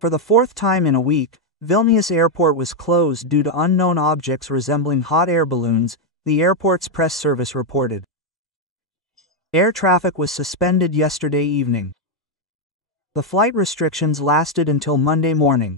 For the fourth time in a week, Vilnius Airport was closed due to unknown objects resembling hot air balloons, the airport's press service reported. Air traffic was suspended yesterday evening. The flight restrictions lasted until Monday morning.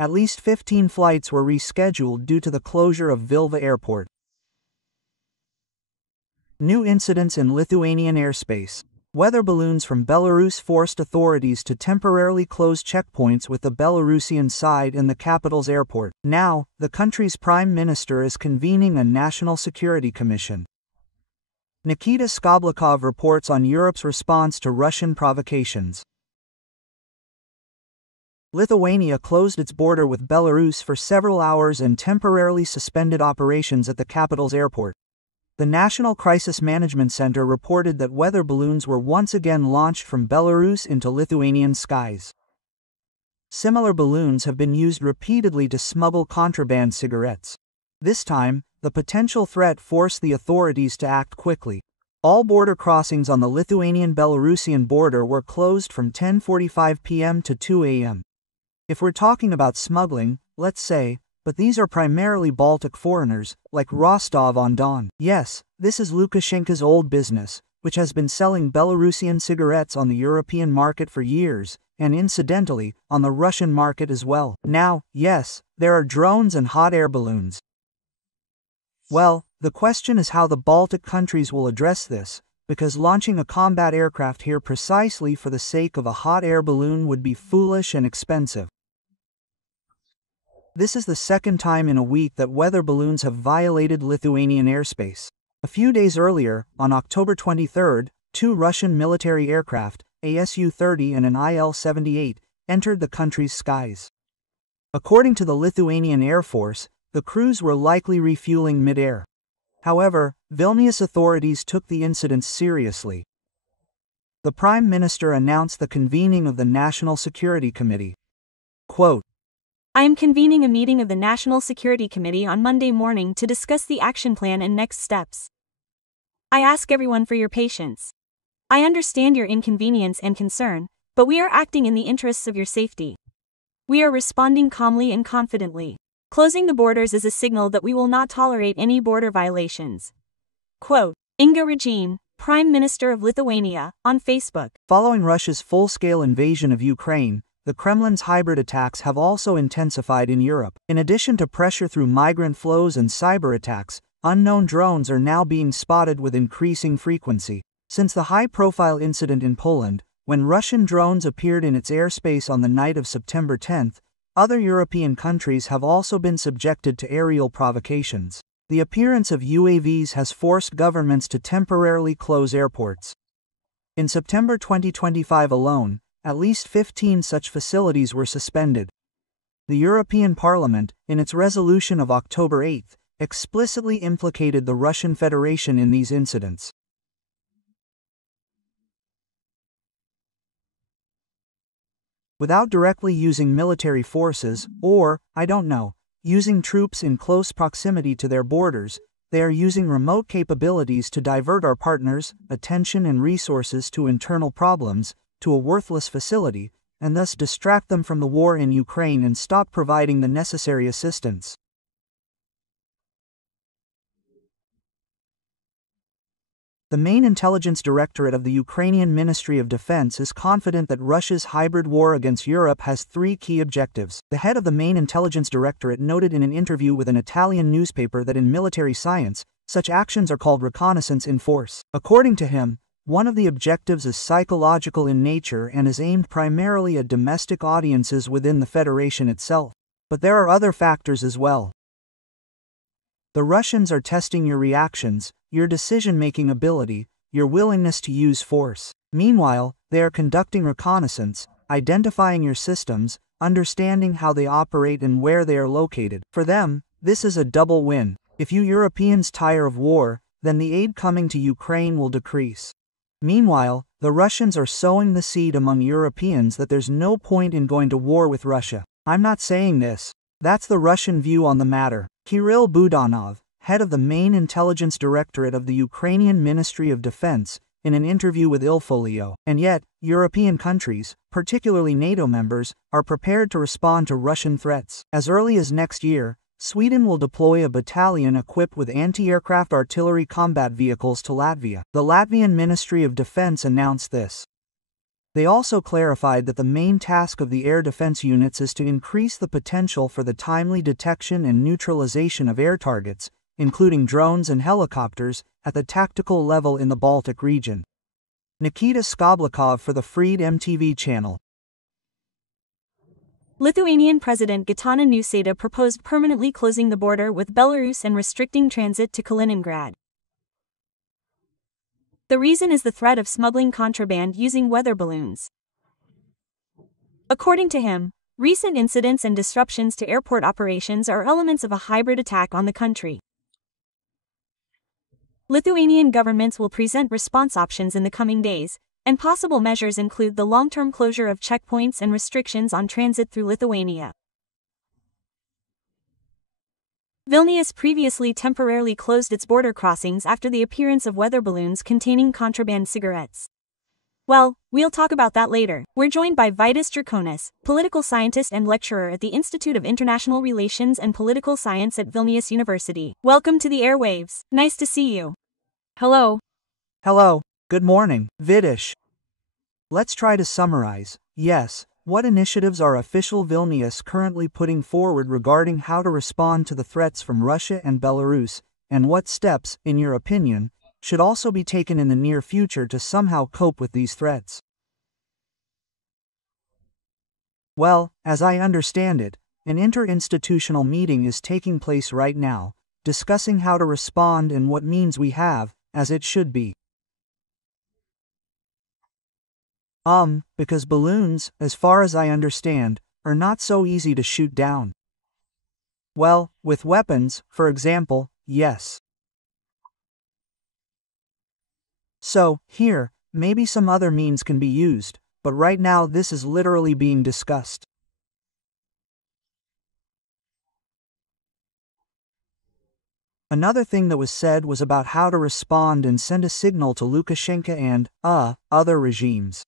At least 15 flights were rescheduled due to the closure of Vilnius Airport. New incidents in Lithuanian airspace. Weather balloons from Belarus forced authorities to temporarily close checkpoints with the Belarusian side in the capital's airport. Now, the country's prime minister is convening a national security commission. Nikita Skoblikov reports on Europe's response to Russian provocations. Lithuania closed its border with Belarus for several hours and temporarily suspended operations at the capital's airport. The National Crisis Management Center reported that weather balloons were once again launched from Belarus into Lithuanian skies. Similar balloons have been used repeatedly to smuggle contraband cigarettes. This time, the potential threat forced the authorities to act quickly. All border crossings on the Lithuanian-Belarusian border were closed from 10:45 p.m. to 2 a.m. If we're talking about smuggling, let's say, but these are primarily Baltic foreigners, like Rostov-on-Don. Yes, this is Lukashenko's old business, which has been selling Belarusian cigarettes on the European market for years, and incidentally, on the Russian market as well. Now, yes, there are drones and hot air balloons. Well, the question is how the Baltic countries will address this, because launching a combat aircraft here precisely for the sake of a hot air balloon would be foolish and expensive. This is the second time in a week that weather balloons have violated Lithuanian airspace. A few days earlier, on October 23, two Russian military aircraft, a Su-30 and an Il-78, entered the country's skies. According to the Lithuanian Air Force, the crews were likely refueling mid-air. However, Vilnius authorities took the incidents seriously. The Prime Minister announced the convening of the National Security Committee. Quote, I am convening a meeting of the National Security Committee on Monday morning to discuss the action plan and next steps. I ask everyone for your patience. I understand your inconvenience and concern, but we are acting in the interests of your safety. We are responding calmly and confidently. Closing the borders is a signal that we will not tolerate any border violations. Quote, Inga Ragin, Prime Minister of Lithuania, on Facebook. Following Russia's full-scale invasion of Ukraine, the Kremlin's hybrid attacks have also intensified in Europe. In addition to pressure through migrant flows and cyber attacks, unknown drones are now being spotted with increasing frequency. Since the high-profile incident in Poland, when Russian drones appeared in its airspace on the night of September 10, other European countries have also been subjected to aerial provocations. The appearance of UAVs has forced governments to temporarily close airports. In September 2025 alone, at least 15 such facilities were suspended. The European Parliament, in its resolution of October 8, explicitly implicated the Russian Federation in these incidents. Without directly using military forces, or, I don't know, using troops in close proximity to their borders, they are using remote capabilities to divert our partners' attention and resources to internal problems, to a worthless facility, and thus distract them from the war in Ukraine and stop providing the necessary assistance. The main intelligence directorate of the Ukrainian Ministry of Defense is confident that Russia's hybrid war against Europe has three key objectives. The head of the main intelligence directorate noted in an interview with an Italian newspaper that in military science, such actions are called reconnaissance in force. According to him, one of the objectives is psychological in nature and is aimed primarily at domestic audiences within the Federation itself. But there are other factors as well. The Russians are testing your reactions, your decision-making ability, your willingness to use force. Meanwhile, they are conducting reconnaissance, identifying your systems, understanding how they operate and where they are located. For them, this is a double win. If you Europeans tire of war, then the aid coming to Ukraine will decrease. Meanwhile, the Russians are sowing the seed among Europeans that there's no point in going to war with Russia. I'm not saying this. That's the Russian view on the matter. Kirill Budanov, head of the main intelligence directorate of the Ukrainian Ministry of Defense, in an interview with Ilfolio. And yet, European countries, particularly NATO members, are prepared to respond to Russian threats. As early as next year, Sweden will deploy a battalion equipped with anti-aircraft artillery combat vehicles to Latvia. The Latvian Ministry of Defense announced this. They also clarified that the main task of the air defense units is to increase the potential for the timely detection and neutralization of air targets, including drones and helicopters, at the tactical level in the Baltic region. Nikita Skoblikov for the Freed MTV channel. Lithuanian President Gitanas Nausėda proposed permanently closing the border with Belarus and restricting transit to Kaliningrad. The reason is the threat of smuggling contraband using weather balloons. According to him, recent incidents and disruptions to airport operations are elements of a hybrid attack on the country. Lithuanian governments will present response options in the coming days, and possible measures include the long-term closure of checkpoints and restrictions on transit through Lithuania. Vilnius previously temporarily closed its border crossings after the appearance of weather balloons containing contraband cigarettes. Well, we'll talk about that later. We're joined by Vytis Draconis, political scientist and lecturer at the Institute of International Relations and Political Science at Vilnius University. Welcome to the airwaves. Nice to see you. Hello. Hello. Good morning, Vytis. Let's try to summarize. Yes. What initiatives are official Vilnius currently putting forward regarding how to respond to the threats from Russia and Belarus, and what steps, in your opinion, should also be taken in the near future to somehow cope with these threats? Well, as I understand it, an interinstitutional meeting is taking place right now, discussing how to respond and what means we have, as it should be. Because balloons, as far as I understand, are not so easy to shoot down. Well, with weapons, for example, yes. So, here, maybe some other means can be used, but right now this is literally being discussed. Another thing that was said was about how to respond and send a signal to Lukashenko and, other regimes.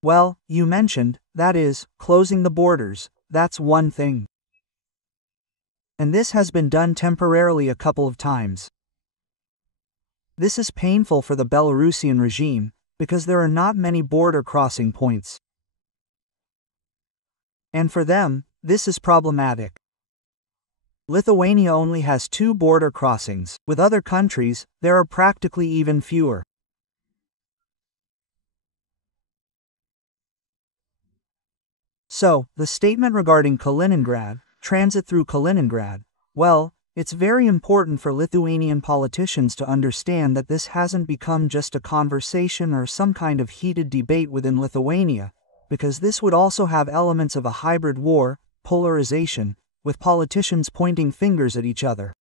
Well, you mentioned, that is, closing the borders, that's one thing. And this has been done temporarily a couple of times. This is painful for the Belarusian regime, because there are not many border crossing points. And for them, this is problematic. Lithuania only has 2 border crossings. With other countries, there are practically even fewer. So, the statement regarding Kaliningrad, transit through Kaliningrad, well, it's very important for Lithuanian politicians to understand that this hasn't become just a conversation or some kind of heated debate within Lithuania, because this would also have elements of a hybrid war, polarization, with politicians pointing fingers at each other.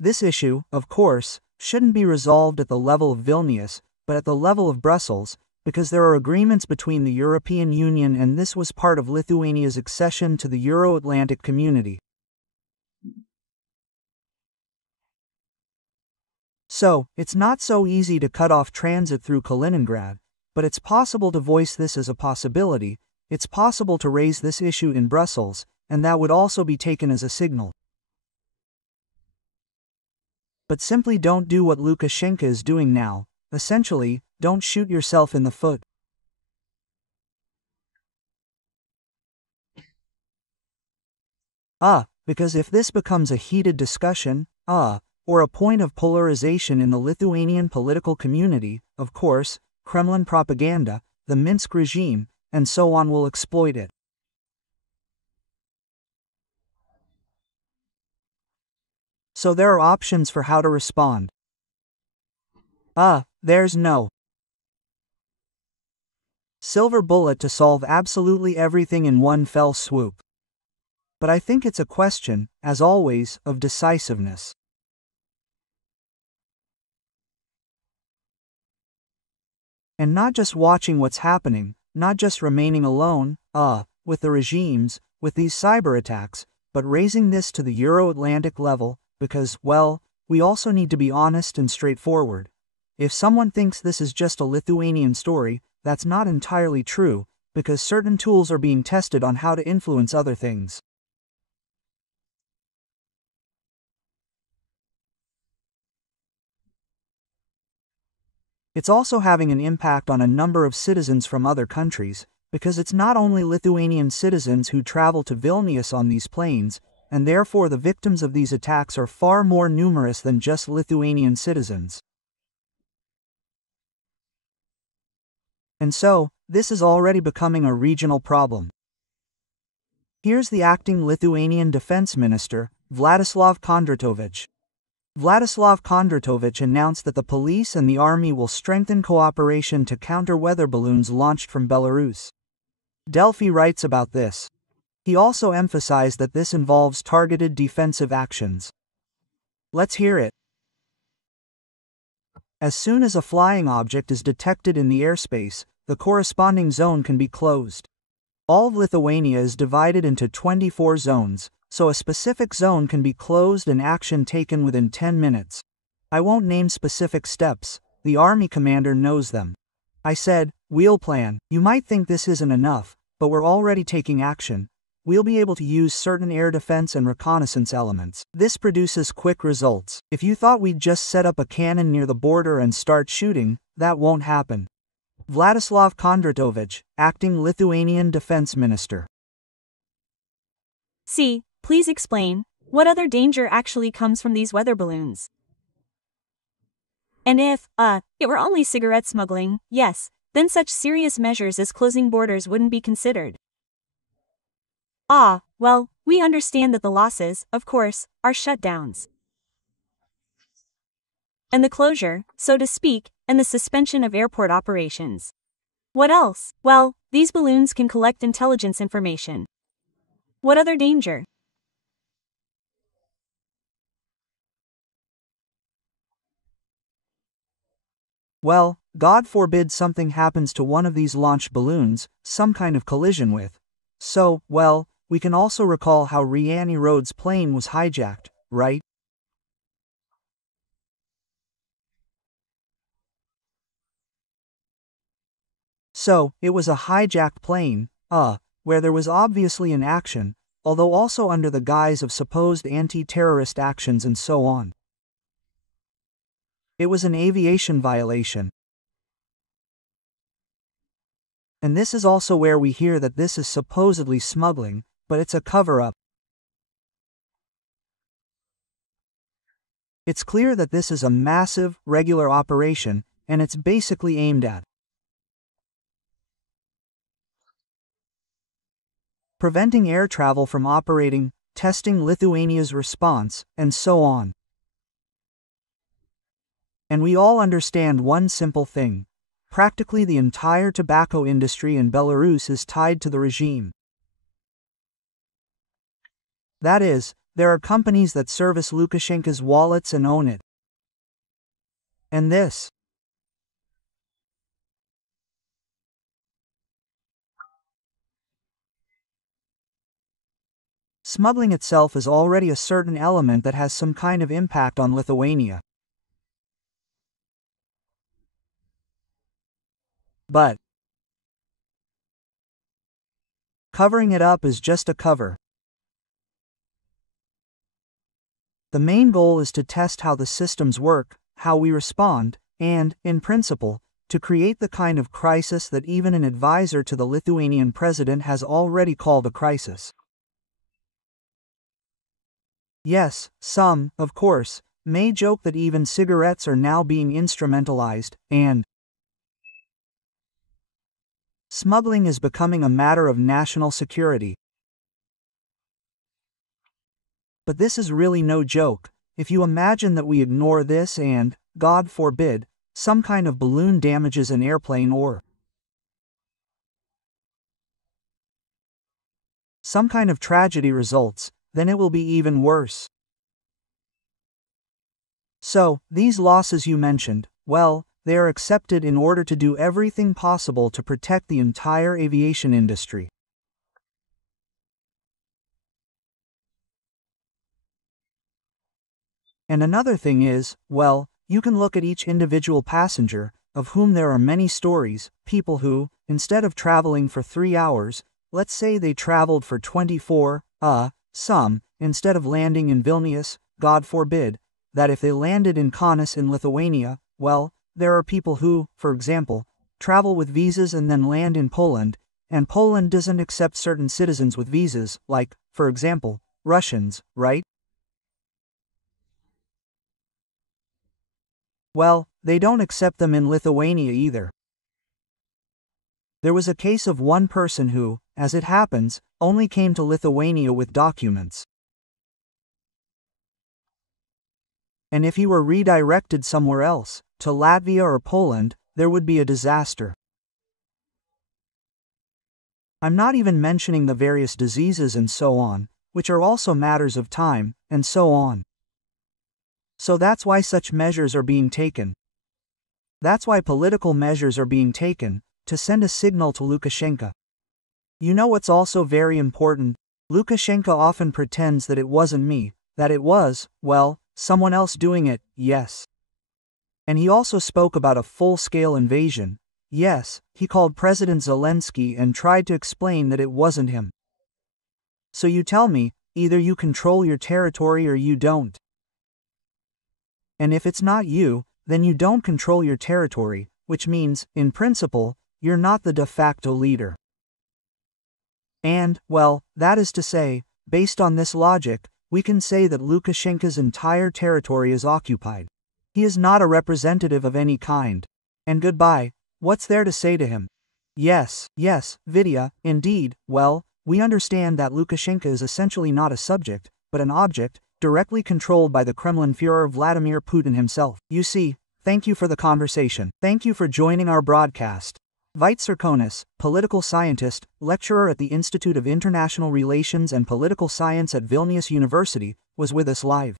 This issue, of course, shouldn't be resolved at the level of Vilnius, but at the level of Brussels, because there are agreements between the European Union and this was part of Lithuania's accession to the Euro-Atlantic community. So, it's not so easy to cut off transit through Kaliningrad, but it's possible to voice this as a possibility, it's possible to raise this issue in Brussels, and that would also be taken as a signal. But simply don't do what Lukashenko is doing now, essentially, don't shoot yourself in the foot. Because if this becomes a heated discussion, or a point of polarization in the Lithuanian political community, of course, Kremlin propaganda, the Minsk regime, and so on will exploit it. So there are options for how to respond. There's no silver bullet to solve absolutely everything in one fell swoop. But I think it's a question, as always, of decisiveness. And not just watching what's happening, not just remaining alone, with the regimes, with these cyber attacks, but raising this to the Euro-Atlantic level, because, well, we also need to be honest and straightforward. If someone thinks this is just a Lithuanian story, that's not entirely true, because certain tools are being tested on how to influence other things. It's also having an impact on a number of citizens from other countries, because it's not only Lithuanian citizens who travel to Vilnius on these planes, and therefore the victims of these attacks are far more numerous than just Lithuanian citizens. And so, this is already becoming a regional problem. Here's the acting Lithuanian defense minister, Vladislav Kondratovich. Vladislav Kondratovich announced that the police and the army will strengthen cooperation to counter weather balloons launched from Belarus. Delphi writes about this. He also emphasized that this involves targeted defensive actions. Let's hear it. As soon as a flying object is detected in the airspace, the corresponding zone can be closed. All of Lithuania is divided into 24 zones, so a specific zone can be closed and action taken within 10 minutes. I won't name specific steps, the army commander knows them. I said, "We'll plan." You might think this isn't enough, but we're already taking action. We'll be able to use certain air defense and reconnaissance elements. This produces quick results. If you thought we'd just set up a cannon near the border and start shooting, that won't happen. Vladislav Kondratovich, acting Lithuanian defense minister. C. Please explain, what other danger actually comes from these weather balloons? And if, it were only cigarette smuggling, yes, then such serious measures as closing borders wouldn't be considered. Well, we understand that the losses, of course, are shutdowns. And the closure, so to speak, and the suspension of airport operations. What else? Well, these balloons can collect intelligence information. What other danger? Well, God forbid something happens to one of these launched balloons, some kind of collision with. So, well, we can also recall how Riani Rhodes' plane was hijacked, right? So, it was a hijacked plane, where there was obviously an action, although also under the guise of supposed anti-terrorist actions and so on. It was an aviation violation. And this is also where we hear that this is supposedly smuggling, but it's a cover-up. It's clear that this is a massive, regular operation, and it's basically aimed at preventing air travel from operating, testing Lithuania's response, and so on. And we all understand one simple thing. Practically the entire tobacco industry in Belarus is tied to the regime. That is, there are companies that service Lukashenko's wallets and own it. And this smuggling itself is already a certain element that has some kind of impact on Lithuania. But covering it up is just a cover. The main goal is to test how the systems work, how we respond, and, in principle, to create the kind of crisis that even an advisor to the Lithuanian president has already called a crisis. Yes, some, of course, may joke that even cigarettes are now being instrumentalized, and smuggling is becoming a matter of national security. But this is really no joke. If you imagine that we ignore this and, God forbid, some kind of balloon damages an airplane or some kind of tragedy results, then it will be even worse. So, these losses you mentioned, well, they are accepted in order to do everything possible to protect the entire aviation industry. And another thing is, well, you can look at each individual passenger, of whom there are many stories, people who, instead of traveling for 3 hours, let's say they traveled for 24, some, instead of landing in Vilnius, God forbid, that if they landed in Kaunas in Lithuania, well, there are people who, for example, travel with visas and then land in Poland, and Poland doesn't accept certain citizens with visas, like, for example, Russians, right? Well, they don't accept them in Lithuania either. There was a case of one person who, as it happens, only came to Lithuania with documents. And if he were redirected somewhere else, to Latvia or Poland, there would be a disaster. I'm not even mentioning the various diseases and so on, which are also matters of time, and so on. So that's why such measures are being taken. That's why political measures are being taken, to send a signal to Lukashenko. You know what's also very important? Lukashenko often pretends that it wasn't me, that it was, well, someone else doing it, yes. And he also spoke about a full-scale invasion. Yes, he called President Zelensky and tried to explain that it wasn't him. So you tell me, either you control your territory or you don't. And if it's not you, then you don't control your territory, which means, in principle, you're not the de facto leader. And, well, that is to say, based on this logic, we can say that Lukashenko's entire territory is occupied. He is not a representative of any kind. And goodbye, what's there to say to him? Yes, Vidya, indeed, well, we understand that Lukashenko is essentially not a subject, but an object, directly controlled by the Kremlin Führer Vladimir Putin himself. You see, thank you for the conversation. Thank you for joining our broadcast. Veit Sirkonis, political scientist, lecturer at the Institute of International Relations and Political Science at Vilnius University, was with us live.